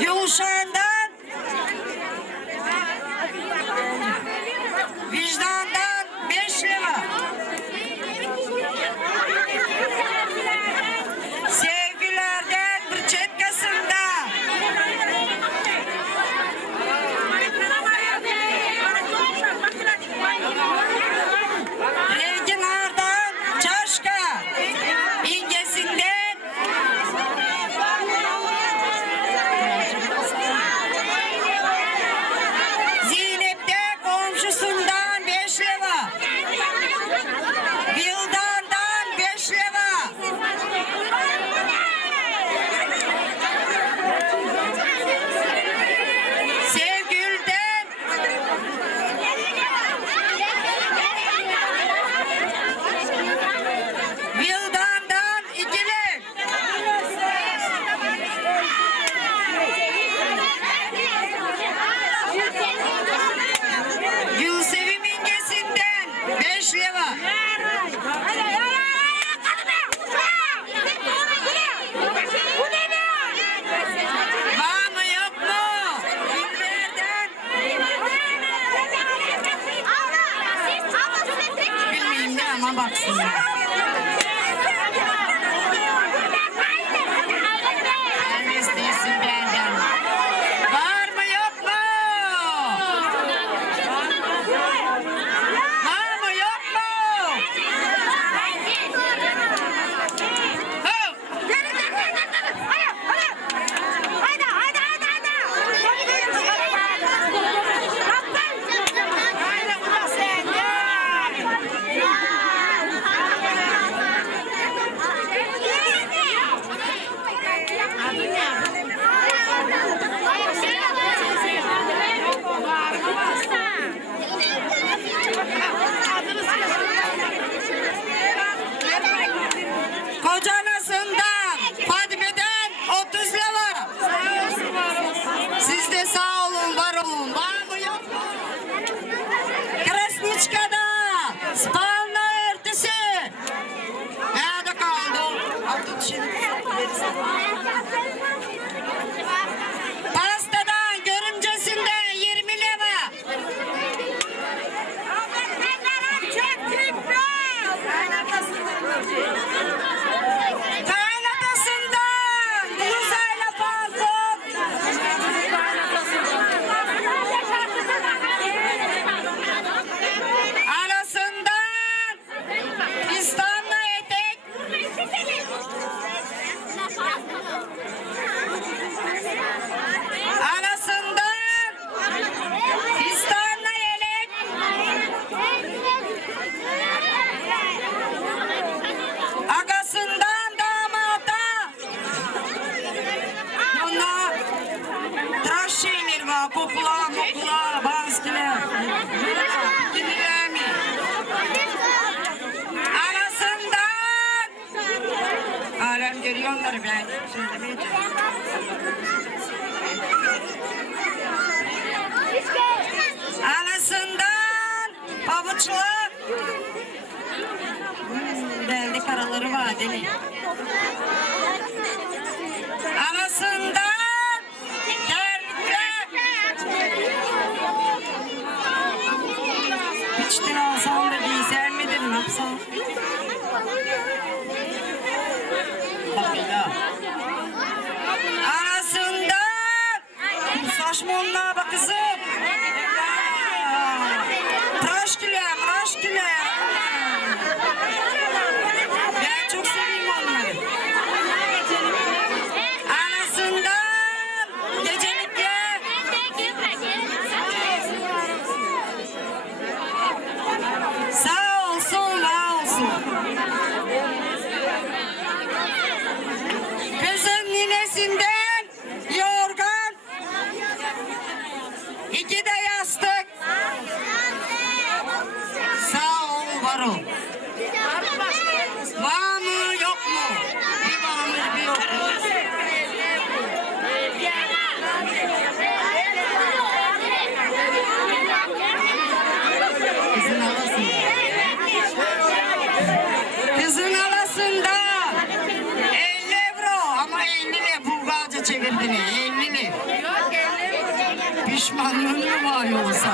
Yung that. koçu. Hmm, deldi karaları vadeli. Anasından derdi. İçtin alsam da dizel midir ne yapsam? Bak ya. Anasından onlar. 감사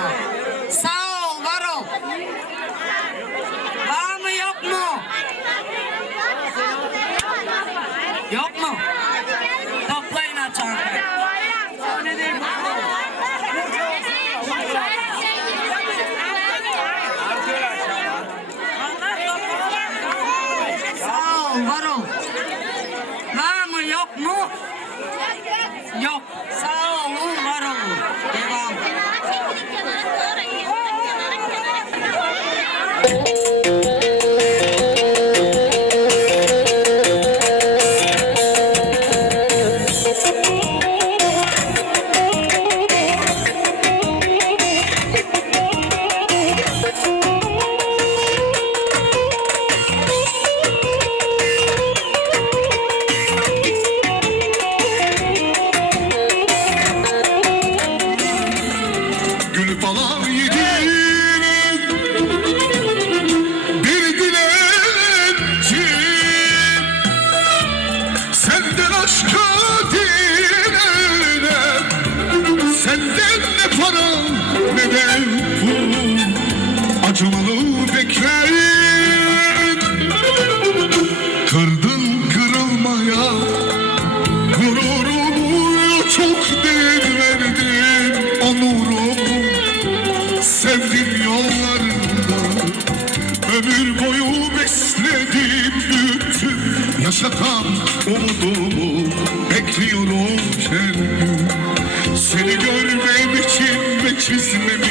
she's me.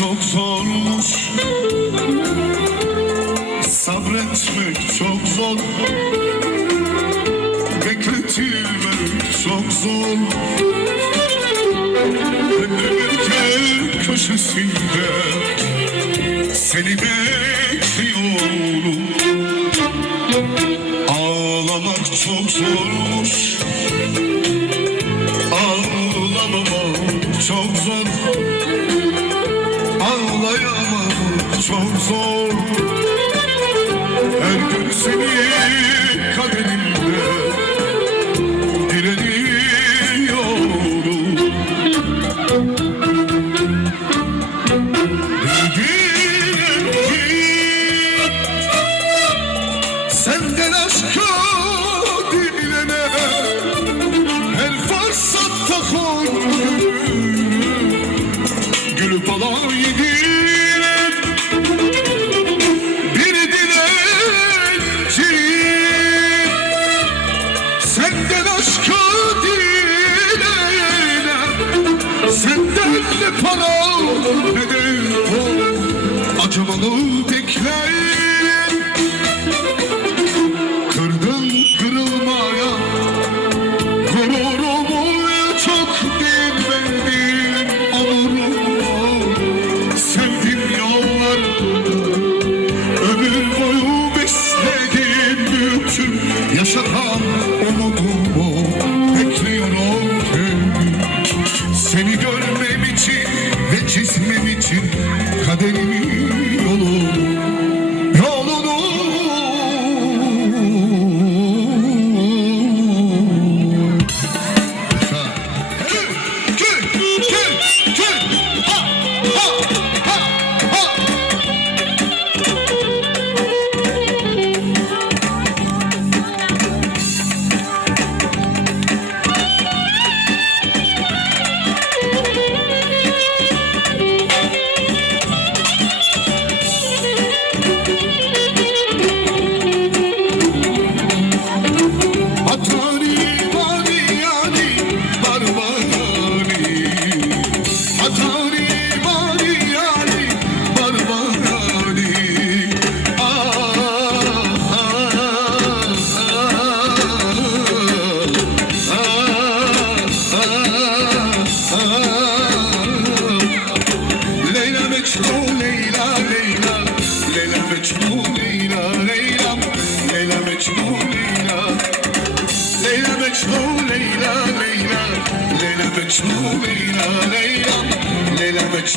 çok zormuş. Sabretmek çok zor. Bekletilmek çok zor. Önümün bir köşesinde Seni bekliyorum. Ağlamak çok zormuş. Ağlamamak çok zor çok zor. Her gün seni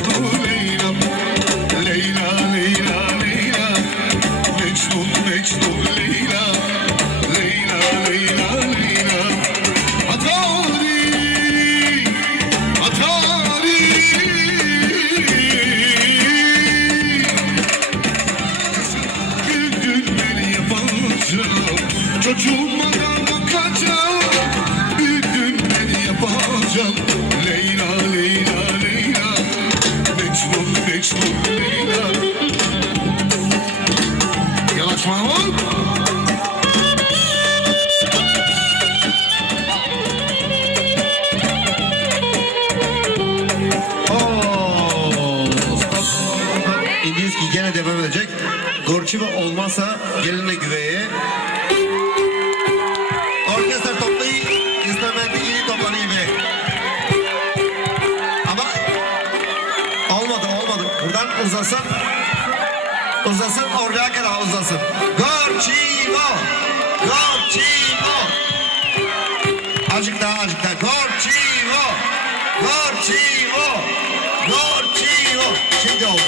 Mecbur Explodida E ela te maluca devam edecek. Gorçiva olmazsa geline güvey. Uzasın oraya kadar uzasın. Gorçivo! Gorçivo! Azıcık daha azıcık daha. Gorçivo! Gorçivo! Gorçivo! Şimdi oldu.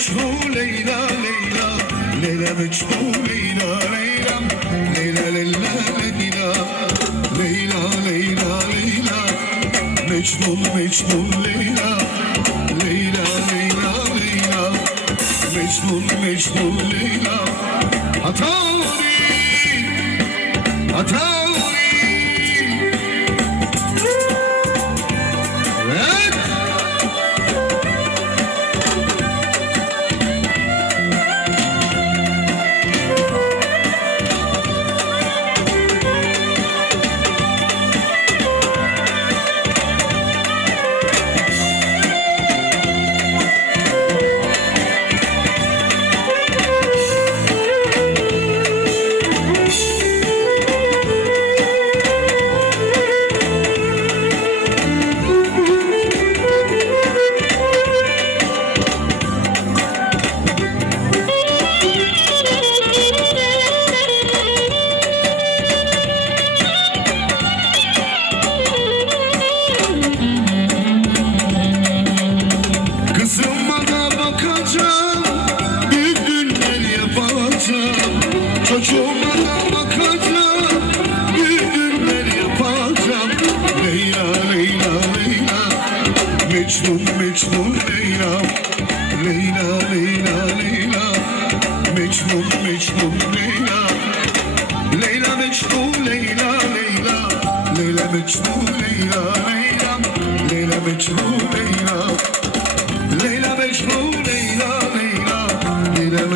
meçhul Leyla Leyla. Leyla meçhul Leyla Leyla. Leyla Leyla Leyla. Leyla Leyla Leyla. Meçhul meçhul Leyla. Leyla Leyla Leyla. Meçhul meçhul Leyla. Hata Hata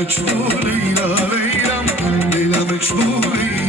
مجبورين علينا ليلة مجبورين